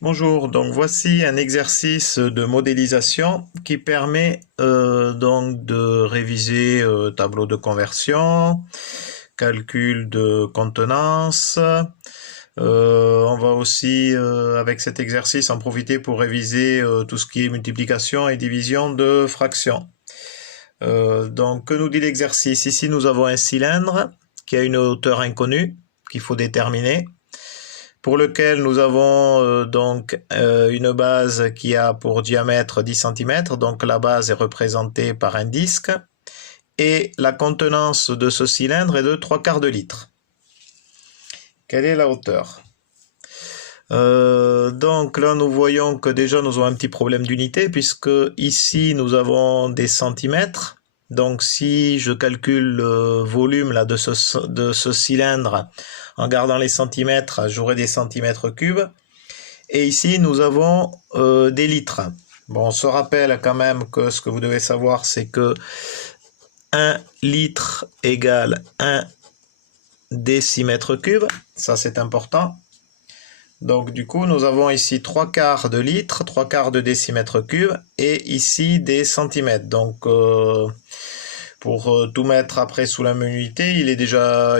Bonjour, donc voici un exercice de modélisation qui permet donc de réviser tableau de conversion, calcul de contenance. On va aussi avec cet exercice en profiter pour réviser tout ce qui est multiplication et division de fractions. Donc que nous dit l'exercice? Ici nous avons un cylindre qui a une hauteur inconnue qu'il faut déterminer, pour lequel nous avons donc une base qui a pour diamètre 10 cm, donc la base est représentée par un disque, et la contenance de ce cylindre est de 3/4 de litre. Quelle est la hauteur? Donc là nous voyons que déjà nous avons un petit problème d'unité, puisque ici nous avons des centimètres. Donc si je calcule le volume là, de ce cylindre en gardant les centimètres, j'aurai des centimètres cubes. Et ici nous avons des litres. Bon, on se rappelle quand même que ce que vous devez savoir, c'est que 1 litre égale 1 décimètre cube. Ça c'est important. Donc du coup nous avons ici 3/4 de litre, 3/4 de décimètre cube, et ici des centimètres. Donc pour tout mettre après sous la même unité, il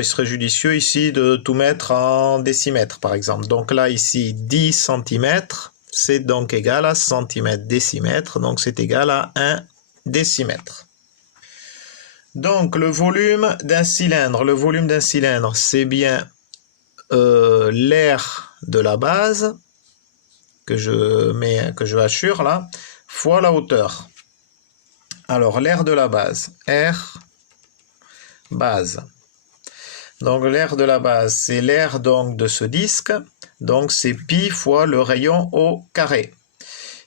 serait judicieux ici de tout mettre en décimètres par exemple. Donc là ici 10 cm, c'est donc égal à centimètre décimètre, donc c'est égal à 1 décimètre. Donc le volume d'un cylindre, c'est bien l'air de la base que je hachure là, fois la hauteur. Alors l'air de la base, R base. Donc l'air de la base, c'est l'air donc de ce disque, donc c'est pi fois le rayon au carré.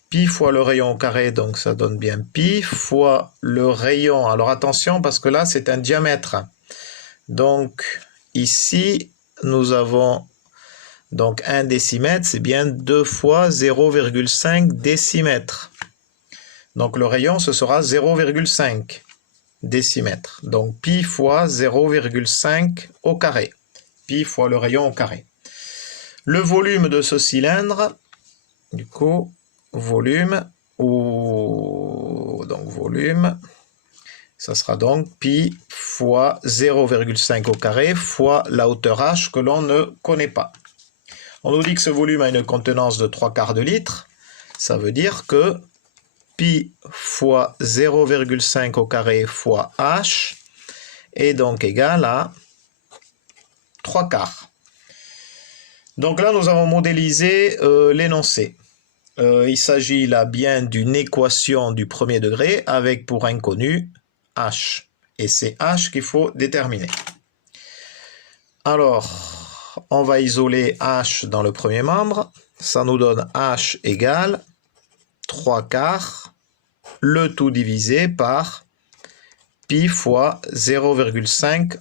Pi fois le rayon au carré, donc ça donne bien pi fois le rayon. Alors attention parce que là c'est un diamètre. Donc ici nous avons donc 1 décimètre, c'est bien 2 fois 0,5 décimètre. Donc le rayon ce sera 0,5 décimètre. Donc pi fois 0,5 au carré. Pi fois le rayon au carré. Le volume de ce cylindre, du coup, volume, ça sera donc pi fois 0,5 au carré fois la hauteur h que l'on ne connaît pas. On nous dit que ce volume a une contenance de 3/4 de litre. Ça veut dire que pi fois 0,5 au carré fois h est donc égal à 3/4. Donc là, nous avons modélisé l'énoncé. Il s'agit là bien d'une équation du premier degré avec pour inconnu h. Et c'est h qu'il faut déterminer. Alors, on va isoler h dans le premier membre. Ça nous donne h égale 3/4, le tout divisé par pi fois 0,5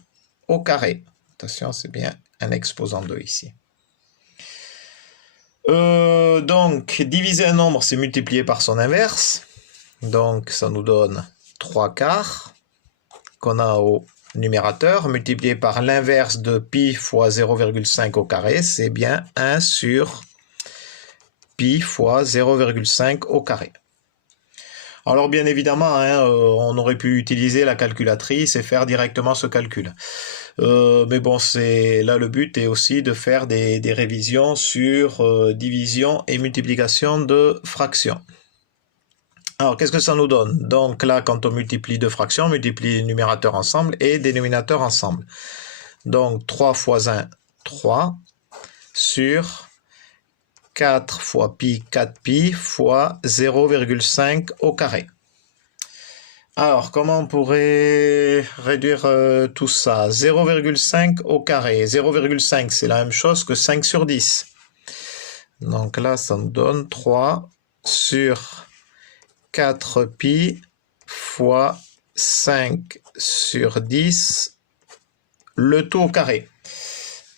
au carré. Attention, c'est bien un exposant 2 ici. Donc, diviser un nombre, c'est multiplier par son inverse. Donc, ça nous donne 3/4 qu'on a au numérateur, multiplié par l'inverse de pi fois 0,5 au carré, c'est bien 1 sur pi fois 0,5 au carré. Alors bien évidemment, on aurait pu utiliser la calculatrice et faire directement ce calcul. Mais bon, là le but est aussi de faire des révisions sur division et multiplication de fractions. Alors, qu'est-ce que ça nous donne? Donc là, quand on multiplie deux fractions, on multiplie les numérateurs ensemble et dénominateurs ensemble. Donc 3 fois 1, 3, sur 4 fois pi, 4pi, fois 0,5 au carré. Alors, comment on pourrait réduire tout ça? 0,5 au carré. 0,5, c'est la même chose que 5 sur 10. Donc là, ça nous donne 3 sur 4pi fois 5 sur 10, le tout au carré.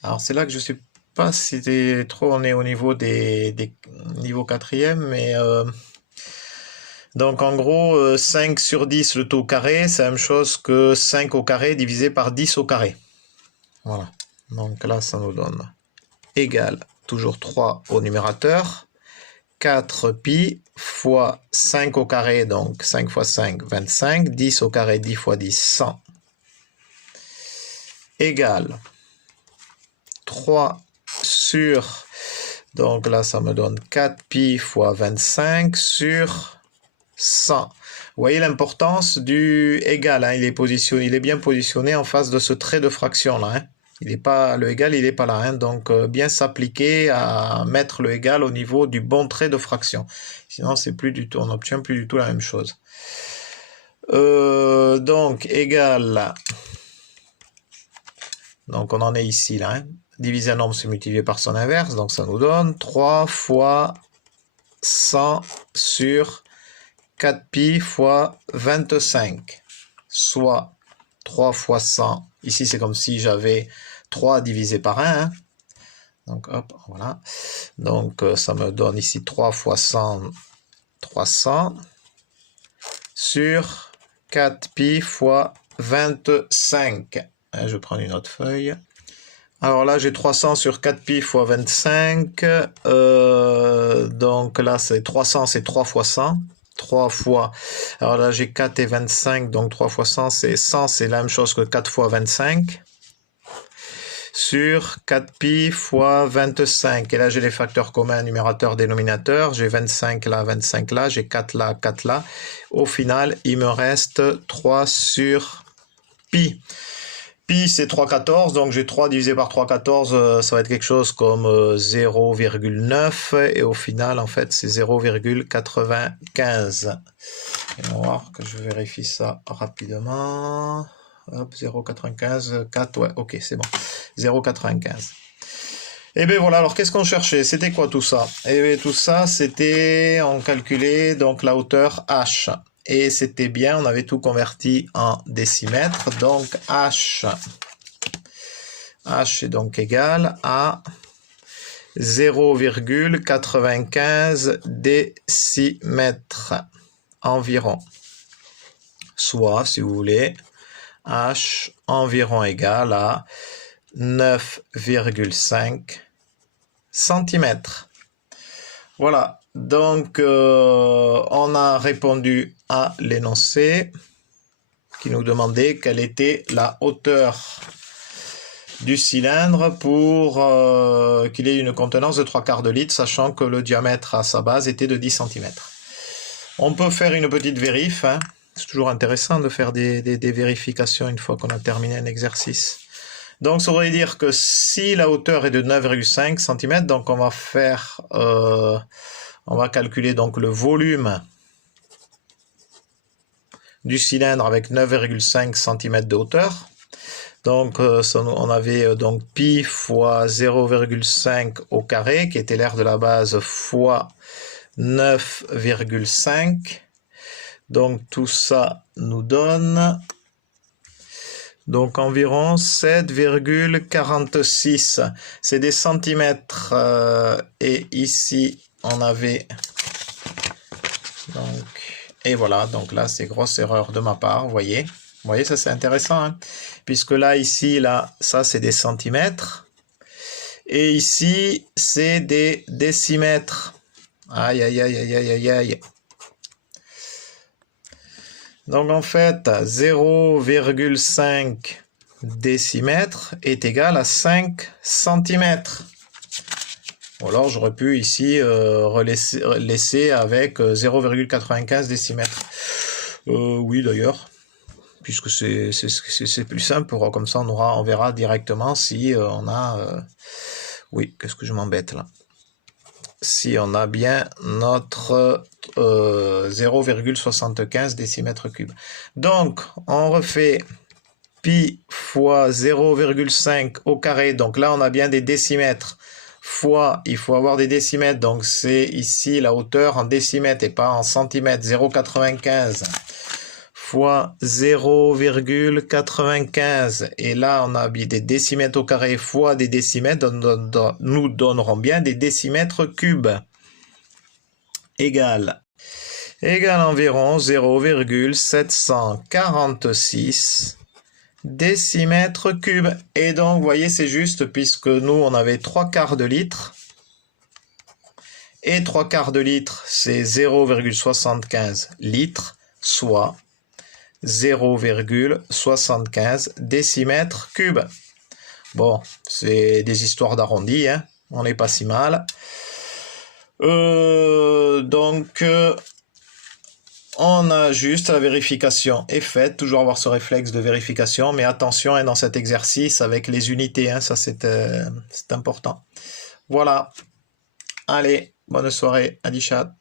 Alors c'est là que je ne sais pas si c'est trop, on est au niveau des niveaux quatrième, mais donc en gros 5 sur 10 le tout au carré, c'est la même chose que 5 au carré divisé par 10 au carré. Voilà, donc là ça nous donne égal toujours 3 au numérateur 4pi fois 5 au carré, donc 5 fois 5, 25, 10 au carré, 10 fois 10, 100, égale 3 sur, donc là ça me donne 4pi fois 25 sur 100. Vous voyez l'importance du égal, hein, il est bien positionné en face de ce trait de fraction là. Hein. Il est pas, le égal, il n'est pas là. Hein, donc, bien s'appliquer à mettre le égal au niveau du bon trait de fraction. Sinon, c'est plus du tout, on n'obtient plus du tout la même chose. Donc, égal. Donc, on en est ici, là. Hein. Diviser un nombre, c'est multiplier par son inverse. Donc, ça nous donne 3 fois 100 sur 4pi fois 25. Soit 3 fois 100. Ici, c'est comme si j'avais 3 divisé par 1. Hein. Donc, hop, voilà. Donc, ça me donne ici 3 fois 100, 300, sur 4pi fois 25. Je vais prendre une autre feuille. Alors là, j'ai 300 sur 4pi fois 25. Donc là, c'est 300, c'est 3 fois 100. 3 fois, alors là j'ai 4 et 25, donc 3 fois 100, c'est la même chose que 4 fois 25, sur 4pi fois 25, et là j'ai les facteurs communs, numérateur, dénominateur, j'ai 25 là, j'ai 4 là, 4 là, au final il me reste 3 sur pi. Pi c'est 3,14, donc j'ai 3 divisé par 3,14, ça va être quelque chose comme 0,9, et au final en fait c'est 0,95. On va voir que je vérifie ça rapidement. Hop, 0,95, 4, ouais, ok, c'est bon. 0,95. Et bien voilà, alors qu'est-ce qu'on cherchait? C'était quoi tout ça? Et bien tout ça, c'était, on calculait donc la hauteur h. Et c'était bien, on avait tout converti en décimètres. Donc h est donc égal à 0,95 décimètres environ. Soit, si vous voulez, h environ égal à 9,5 cm. Voilà, donc on a répondu à l'énoncé qui nous demandait quelle était la hauteur du cylindre pour qu'il ait une contenance de 3/4 de litre, sachant que le diamètre à sa base était de 10 cm. On peut faire une petite vérif, hein. C'est toujours intéressant de faire des vérifications une fois qu'on a terminé un exercice. Donc ça voudrait dire que si la hauteur est de 9,5 cm, donc on va faire, on va calculer donc le volume du cylindre avec 9,5 cm de hauteur. Donc on avait donc pi fois 0,5 au carré, qui était l'aire de la base, fois 9,5. Donc tout ça nous donne donc environ 7,46. C'est des centimètres. Et ici, on avait... Donc, et voilà, donc là, c'est grosse erreur de ma part, vous voyez. Vous voyez, ça c'est intéressant, hein, puisque là, ici, là, ça c'est des centimètres. Et ici, c'est des décimètres. Aïe, aïe, aïe, aïe, aïe, aïe, aïe. Donc en fait, 0,5 décimètres est égal à 5 cm. Ou alors j'aurais pu ici laisser avec 0,95 décimètres. Oui d'ailleurs, puisque c'est plus simple, comme ça on verra directement si on a... oui, qu'est-ce que je m'embête là? Si on a bien notre 0,75 décimètres cubes. Donc, on refait pi fois 0,5 au carré. Donc là, on a bien des décimètres. Fois, il faut avoir des décimètres. Donc, c'est ici la hauteur en décimètres et pas en centimètres. 0,95 fois 0,95. Et là, on a des décimètres au carré fois des décimètres. Nous donnerons bien des décimètres cubes. Égal environ 0,746 décimètres cubes. Et donc, vous voyez, c'est juste puisque nous, on avait 3/4 de litre. Et 3/4 de litre, c'est 0,75 litres, soit 0,75 décimètres cubes. Bon, c'est des histoires d'arrondi, hein. On n'est pas si mal. On a juste la vérification est faite, toujours avoir ce réflexe de vérification, mais attention hein, dans cet exercice avec les unités, hein, ça c'est important. Voilà, allez, bonne soirée, Adichat.